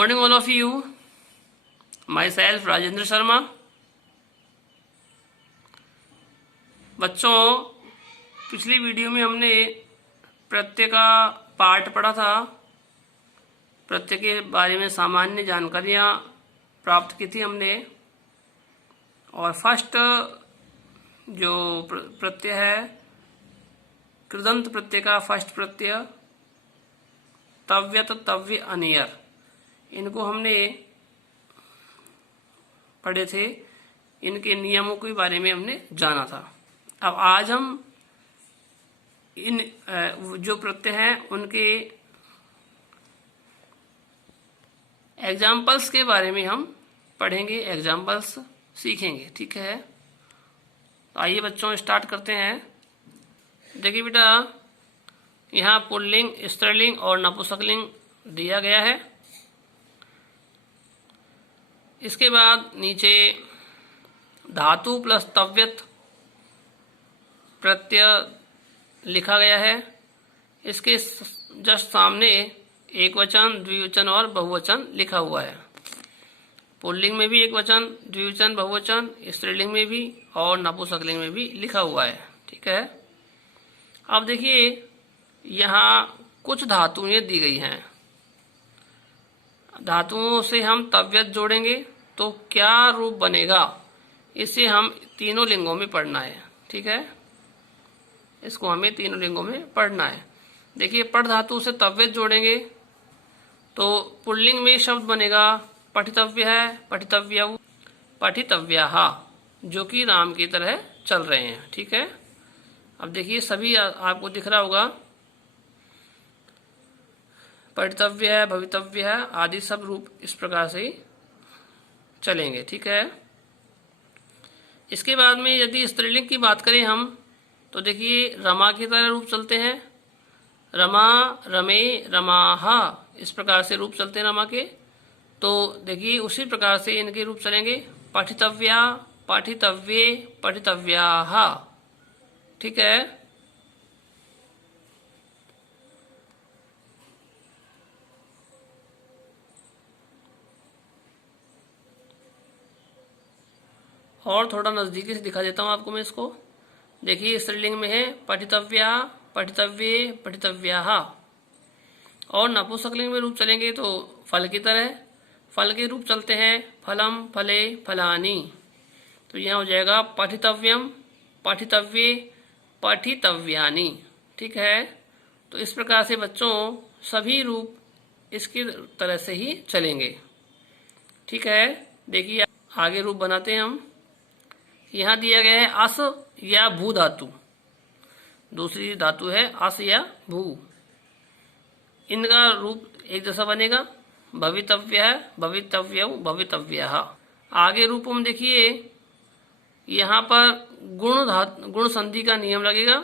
morning all of you. Myself Rajendra Sharma. बच्चों, पिछली video में हमने प्रत्यय का पार्ट पढ़ा था. प्रत्यय के बारे में सामान्य जानकारियां प्राप्त की थी हमने. और फर्स्ट जो प्रत्यय है कृदंत प्रत्यय का फर्स्ट प्रत्यय तव्यत तव्य अनियर, इनको हमने पढ़े थे. इनके नियमों के बारे में हमने जाना था. अब आज हम इन जो प्रत्यय हैं उनके एग्जाम्पल्स के बारे में हम पढ़ेंगे, एग्जाम्पल्स सीखेंगे. ठीक है, तो आइए बच्चों स्टार्ट करते हैं. देखिए बेटा, यहाँ पुल्लिंग, स्त्रीलिंग और नपुंसकलिंग दिया गया है. इसके बाद नीचे धातु प्लस तव्यत प्रत्यय लिखा गया है. इसके जस्ट सामने एक वचन, द्विवचन और बहुवचन लिखा हुआ है. पुल्लिंग में भी एक वचन, द्विवचन, बहुवचन, स्त्रीलिंग में भी और नपुंसकलिंग में भी लिखा हुआ है. ठीक है, अब देखिए यहाँ कुछ धातुएं दी गई हैं. धातुओं से हम तव्यत जोड़ेंगे तो क्या रूप बनेगा, इसे हम तीनों लिंगों में पढ़ना है. ठीक है, इसको हमें तीनों लिंगों में पढ़ना है. देखिए, पठ धातु से तव्यत जोड़ेंगे तो पुल्लिंग में शब्द बनेगा पठितव्य है, पठितव्यौ, पठितव्याः, जो कि राम की तरह चल रहे हैं. ठीक है, अब देखिए सभी आपको दिख रहा होगा. पठितव्य है, भवितव्य है आदि सब रूप इस प्रकार से चलेंगे. ठीक है, इसके बाद में यदि स्त्रीलिंग की बात करें हम तो देखिए रमा की तरह रूप चलते हैं. रमा, रमे, रमाः, इस प्रकार से रूप चलते हैं रमा के. तो देखिए उसी प्रकार से इनके रूप चलेंगे पठितव्या, पठितव्ये, पठितव्याः. ठीक है, और थोड़ा नजदीकी से दिखा देता हूं आपको मैं इसको. देखिए स्त्रीलिंग में है पठितव्या, पठितव्ये, पठितव्याः. और नपुंसकलिंग में रूप चलेंगे तो फल की तरह, फल के रूप चलते हैं फलम, फले, फलानि. तो यहाँ हो जाएगा पठितव्यम, पठितव्ये, पठितव्यानि. ठीक है, तो इस प्रकार से बच्चों सभी रूप इसकी तरह से ही चलेंगे. ठीक है, देखिए आगे रूप बनाते हैं हम. यहाँ दिया गया है अस या भू धातु. दूसरी धातु है अस या भू. इनका रूप एक जैसा बनेगा भवितव्य है, भवितव्यौ, भवितव्याः. आगे रूप में देखिए यहाँ पर गुण संधि का नियम लगेगा.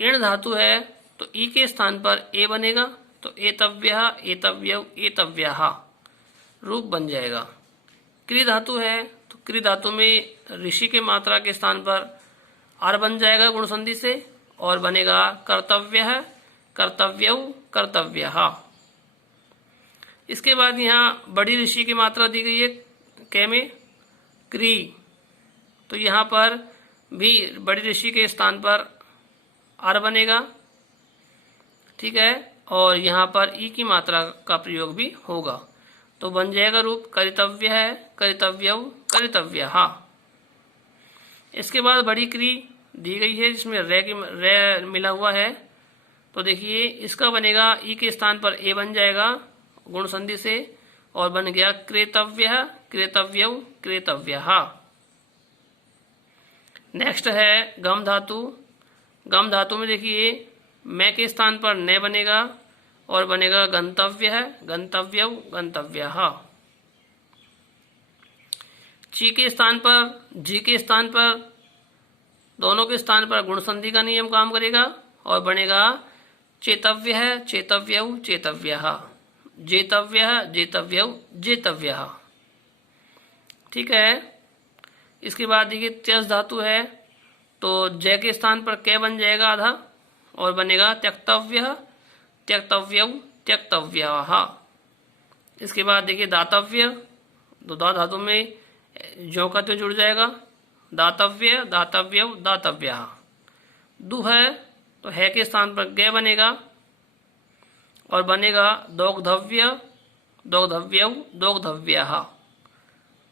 इण धातु है तो ई के स्थान पर ए बनेगा तो एतव्यः, एतव्यौ, एतव्याः रूप बन जाएगा. क्री धातु है तो क्री धातु में ऋषि के मात्रा के स्थान पर आर बन जाएगा गुण संधि से और बनेगा कर्तव्यः, कर्तव्यौ, कर्तव्याः. इसके बाद यहाँ बड़ी ऋषि की मात्रा दी गई है कै में क्री, तो यहाँ पर भी बड़ी ऋषि के स्थान पर आर बनेगा. ठीक है, और यहाँ पर ई की मात्रा का प्रयोग भी होगा तो बन जाएगा रूप करितव्य है, करितव्यौ, करितव्याः. इसके बाद बड़ी क्री दी गई है जिसमें रे मिला हुआ है. तो देखिए इसका बनेगा ई के स्थान पर ए बन जाएगा गुण संधि से और बन गया क्रेतव्यः, क्रेतव्यौ, क्रेतव्याः. नेक्स्ट है गम धातु. गम धातु में देखिए मैं के स्थान पर न बनेगा और बनेगा गंतव्यः, गंतव्यौ, गंतव्याः. ची के स्थान पर, जी के स्थान पर, दोनों के स्थान पर गुण संधि का नियम काम करेगा और बनेगा चेतव्यः, चेतव्यौ, चेतव्याः, जेतव्यः, जेतव्यौ, जेतव्याः. ठीक है, इसके बाद देखिए त्यज धातु है तो जय के स्थान पर कै बन जाएगा आधा और बनेगा त्यक्तव्यः, त्यक्तव्यौ, त्यक्तव्याः. इसके बाद देखिए दातव्य, तो दा धातु में ज्यों का त्यों जुड़ जाएगा, दातव्य, दातव्यव, दातव्यः। दु है तो है के स्थान पर गे बनेगा और बनेगा दोग्धव्य, दोग्धव्यव, दोग्धव्यः।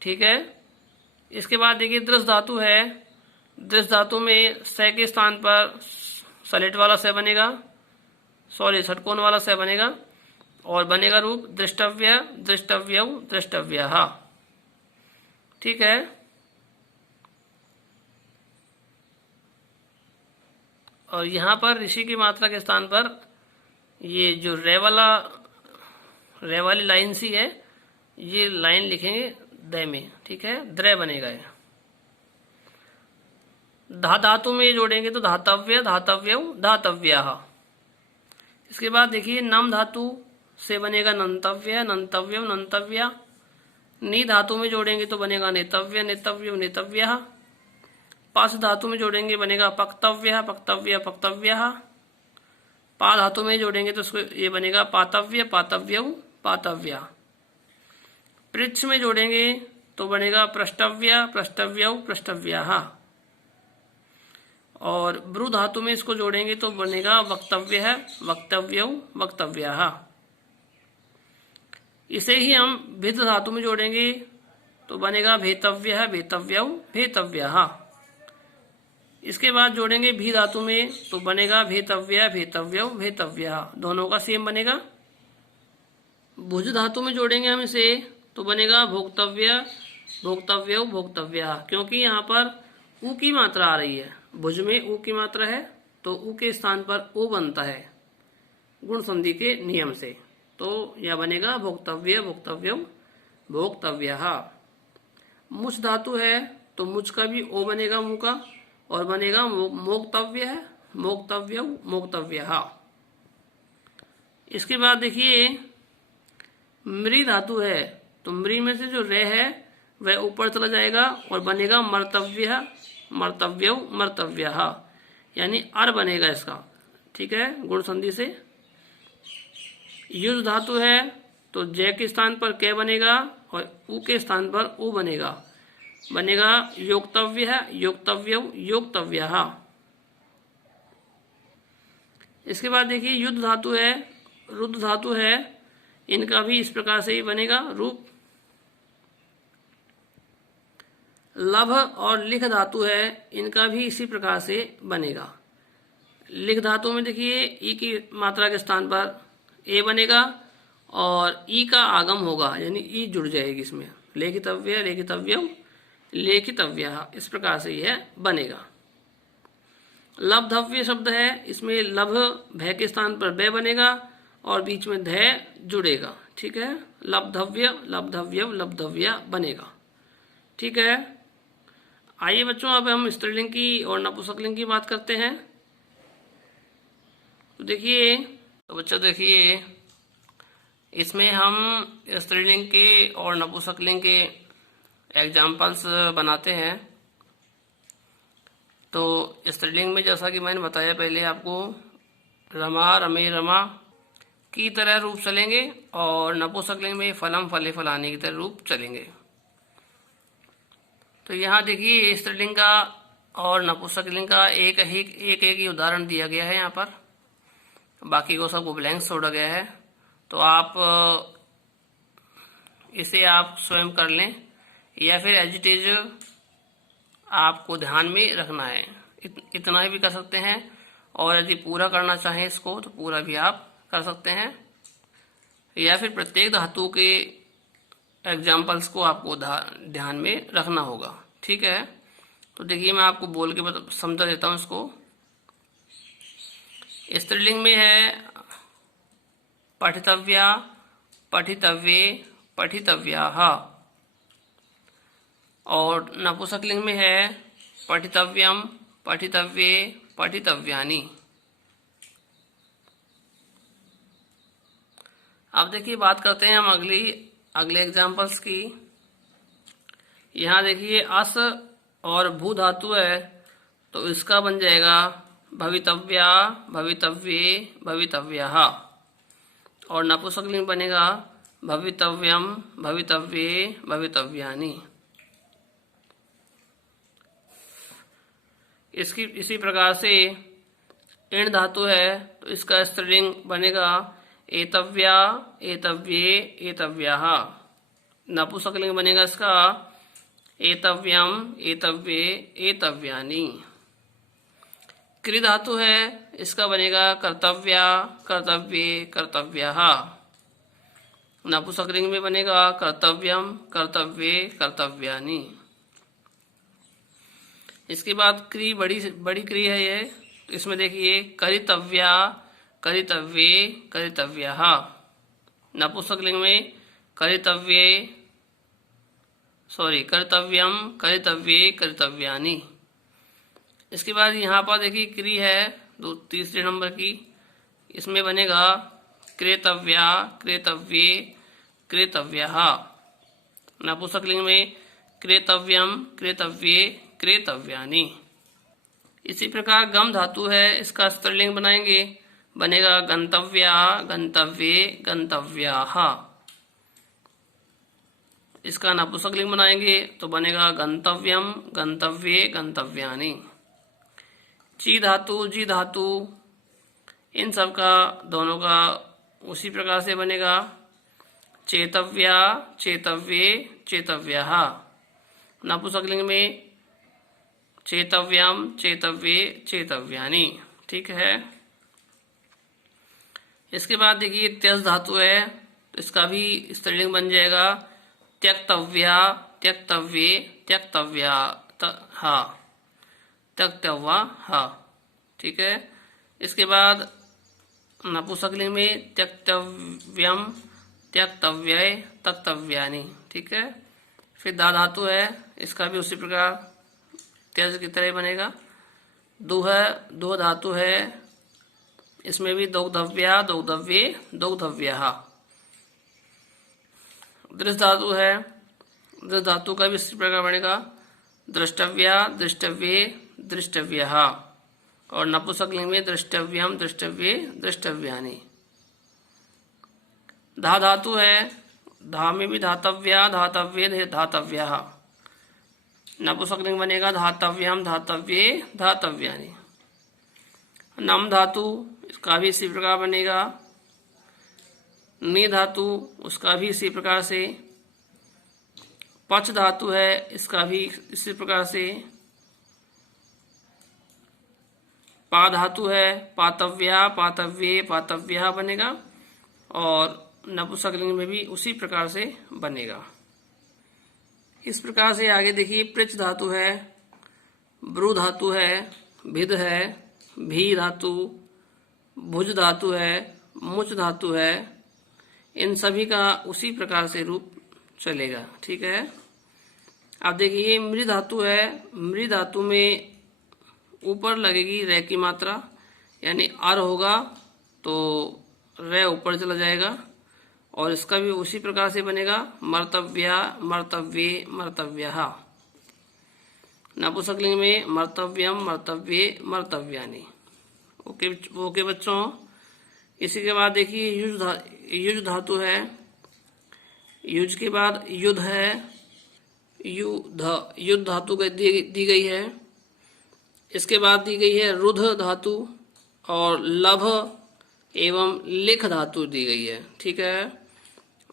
ठीक है। इसके बाद देखिए दृश धातु है, दृश धातु में से के स्थान पर सलेट वाला से बनेगा, सॉरी षटकोण वाला से बनेगा और बनेगा रूप दृष्टव्य, दृष्टव्यव, दृष्टव्यः। ठीक है। और यहाँ पर ऋषि की मात्रा के स्थान पर ये जो रे वाली लाइन सी है, ये लाइन लिखेंगे द में। ठीक है, द्र बनेगा ये। धा धातु में जोड़ेंगे तो धातव्य, धातव्यव, धातव्यः। इसके बाद देखिए नम धातु से बनेगा नंतव्य, नंतव्यव, नंतव्या। नी धातु में जोड़ेंगे तो बनेगा नेतव्य, नेतव्यव, नेतव्यः। पास धातु में जोड़ेंगे बनेगा पक्तव्य, पक्तव्य, पक्तव्यः। पा धातु में जोड़ेंगे तो इसको ये बनेगा पातव्य, पातव्यव, पातव्या। पृच्छ में जोड़ेंगे तो बनेगा पृष्ठव्य, पृष्ठव्यव, पृष्ठव्याः। और ब्रू धातु में इसको जोड़ेंगे तो बनेगा वक्तव्य है, वक्तव्यव, वक्तव्याः। इसे ही हम भिद धातु में जोड़ेंगे तो बनेगा भेतव्य है, भेतव्यव, भेतव्यः। इसके बाद जोड़ेंगे भी धातु में तो बनेगा भेतव्य, भेतव्यव, भेतव्यः। दोनों का सेम बनेगा। भुज धातु में जोड़ेंगे हम इसे तो बनेगा भोक्तव्य, भोक्तव्यव, भोक्तव्यः। क्योंकि यहाँ पर ऊ की मात्रा आ रही है, भुज में ऊ की मात्रा है तो ऊ के स्थान पर ओ बनता है गुण संधि के नियम से, तो यह बनेगा भोक्तव्य, भोक्तव्यव, भोक्तव्यः। मुच धातु है तो मुच का भी ओ बनेगा मुंह का और बनेगा मोक्तव्य है, मोक्तव्यव, मोक्तव्यः। इसके बाद देखिए मृ धातु है तो मृ में से जो रे है वह ऊपर चला जाएगा और बनेगा मर्तव्य, मर्तव्यव, मर्तव्यः। यानी अर बनेगा इसका। ठीक है, गुण संधि से। युज धातु है तो जय के स्थान पर कै बनेगा और ऊ के स्थान पर ऊ बनेगा, बनेगा योक्तव्य है, योक्तव्यव, योक्तव्यः। इसके बाद देखिए युद्ध धातु है, रुद्ध धातु है, इनका भी इस प्रकार से ही बनेगा रूप। लभ और लिख धातु है, इनका भी इसी प्रकार से बनेगा। लिख धातु में देखिए ई की मात्रा के स्थान पर ए बनेगा और ई का आगम होगा, यानी ई जुड़ जाएगी इसमें, लेखितव्य, लेखितव्यव, लेखितव्यः। इस प्रकार से यह बनेगा। लब्धव्य शब्द है, इसमें लभ भय के स्थान पर बै बनेगा और बीच में धय जुड़ेगा। ठीक है, लब्धव्य, लब्धव्यव, लब्धव्या बनेगा। ठीक है। आइए बच्चों अब हम स्त्रीलिंग की और नपुंसकलिंग की बात करते हैं। तो देखिए, तो बच्चों देखिए इसमें हम स्त्रीलिंग के और नपुंसकलिंग के एग्जाम्पल्स बनाते हैं। तो स्त्रीलिंग में जैसा कि मैंने बताया पहले आपको, रमा, रमे, रमा की तरह रूप चलेंगे और नपुंसकलिंग में फलम, फले, फलानी की तरह रूप चलेंगे। तो यहाँ देखिए स्त्रीलिंग का और नपुंसकलिंग का एक ही उदाहरण दिया गया है यहाँ पर, बाकी को सबको ब्लैंक छोड़ा गया है। तो आप इसे आप स्वयं कर लें या फिर एज इट इज आपको ध्यान में रखना है, इतना ही भी कर सकते हैं। और यदि पूरा करना चाहें इसको तो पूरा भी आप कर सकते हैं, या फिर प्रत्येक धातु के एग्जाम्पल्स को आपको ध्यान में रखना होगा। ठीक है। तो देखिए मैं आपको बोल के समझा देता हूँ इसको। स्त्रीलिंग में है पठितव्या, पठितव्ये, पठितव्याः। और नपुंसकलिंग में है पठितव्यम, पठितव्ये, पठितव्यानि। अब देखिए बात करते हैं हम अगले एग्जाम्पल्स की। यहाँ देखिए अस और भू धातु है तो इसका बन जाएगा भवितव्या, भवितव्ये, भवितव्याः। और नपुंसकलिंग बनेगा भवितव्यम, भवितव्ये, भवितव्यानि। इसी प्रकार से इण धातु है तो इसका स्त्रीलिंग बनेगा एतव्या, एतव्ये, एतव्याः। नपुंसकलिंग बनेगा इसका एतव्यम, एतव्ये, एतव्यानि। क्री धातु है इसका बनेगा कर्तव्या, कर्तव्ये, कर्तव्याः। नपुंसकलिंग में बनेगा कर्तव्यम, कर्तव्ये, कर्तव्यानि। इसके बाद क्री बड़ी क्री है ये, तो इसमें देखिए करितव्या, करितव्ये, करितव्याः। नपुंसकलिंग में करितव्ये, कर्तव्यम, करितव्ये, कर्तव्यानि। इसके बाद यहाँ पर देखिए क्री है तीसरे नंबर की, इसमें बनेगा क्रेतव्या, क्रेतव्ये, क्रेतव्याः। नपुंसकलिंग में क्रेतव्यम, क्रेतव्ये, क्रेतव्यानि। इसी प्रकार गम धातु है इसका स्त्रीलिंग बनाएंगे, बनेगा गंतव्या, गंतव्ये, गंतव्याः। इसका नपुंसकलिंग बनाएंगे तो बनेगा गंतव्यम, गंतव्ये, गंतव्यानि। ची धातु, जी धातु, इन सब का दोनों का उसी प्रकार से बनेगा चेतव्या, चेतव्ये, चेतव्याः। नपुंसकलिंग में चेतव्यम, चेतव्ये, चेतव्यानि। ठीक है। इसके बाद देखिए त्यज धातु है तो इसका भी स्त्रीलिंग बन जाएगा त्यक्तव्या, त्यक्तव्ये, त्यक्तव्याः, त्यक्तव्याः। ठीक है। इसके बाद नपुंसकलिंग में त्यक्तव्यम, त्यक्तव्ये, त्यक्तव्यानि। ठीक है। फिर दा धातु है इसका भी उसी प्रकार त्यज की तरह बनेगा। दुह धातु है इसमें भी दौग्धव्या, दौग्धव्ये, दौग्धव्याः। दृष्ट धातु है, दृष्ट धातु का भी इसी प्रकार बनेगा द्रष्टव्या, दृष्टव्ये, दृष्टव्याः। और नपुंसकलिंग में द्रष्टव्यम, दृष्टव्ये, दृष्टव्यानि। धा धातु है, धा में भी धातव्या, धातव्ये, धातव्याः। नपुंसकलिंग बनेगा धातव्यम, धातव्ये, धातव्यानि। नम धातु इसका भी इसी प्रकार बनेगा। नी धातु उसका भी इसी प्रकार से। पच धातु है इसका भी इसी प्रकार से। पा धातु है पातव्या, पातव्ये, पातव्याः बनेगा। और नपुंसकलिंग में भी उसी प्रकार से बनेगा। इस प्रकार से आगे देखिए पृच धातु है, ब्रू धातु है, भिद है, भी धातु, भुज धातु है, मुच धातु है। इन सभी का उसी प्रकार से रूप चलेगा। ठीक है। अब देखिए मृ धातु है, मृ धातु में ऊपर लगेगी रे की मात्रा, यानी अर होगा तो रे ऊपर चला जाएगा। और इसका भी उसी प्रकार से बनेगा मर्तव्या, मर्तव्ये, मर्तव्याः। नपुंसकलिंग में मर्तव्यम, मर्तव्ये, मर्तव्यानि। ओके बच्चों। इसी के बाद देखिए युज धातु है, युज के बाद युद्ध है, युद्ध धातु दी गई है। इसके बाद दी गई है रुध धातु और लभ एवं लिख धातु दी गई है। ठीक है।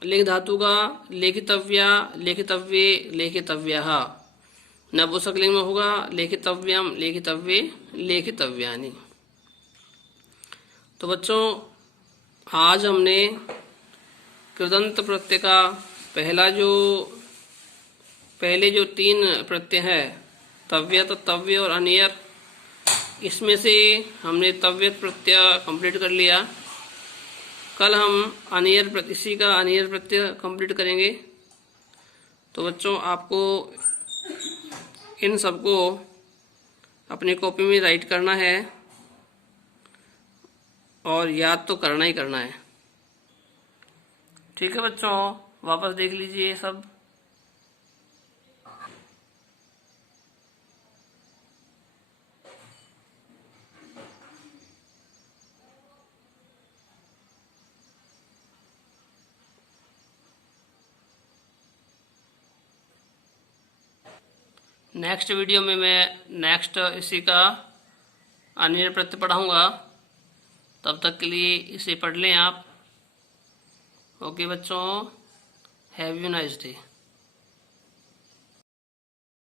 लिख धातु का लेखितव्या, लेखितव्ये, लेखितव्याः। नपुंसकलिंग में होगा लेखितव्यम, लेखितव्ये, लेखितव्यानि। तो बच्चों आज हमने कृदंत प्रत्यय का पहले जो 3 प्रत्यय है तव्यत, तव्य और अनियर, इसमें से हमने तव्यत प्रत्यय कंप्लीट कर लिया। कल हम इसी का अनियर प्रत्यय कंप्लीट करेंगे। तो बच्चों आपको इन सबको अपनी कॉपी में राइट करना है और याद तो करना ही करना है। ठीक है बच्चों, वापस देख लीजिए सब। नेक्स्ट वीडियो में मैं नेक्स्ट इसी का अन्य प्रत्यय पढ़ाऊँगा। तब तक के लिए इसे पढ़ लें आप। ओके बच्चों, हैव यू नाइस डे।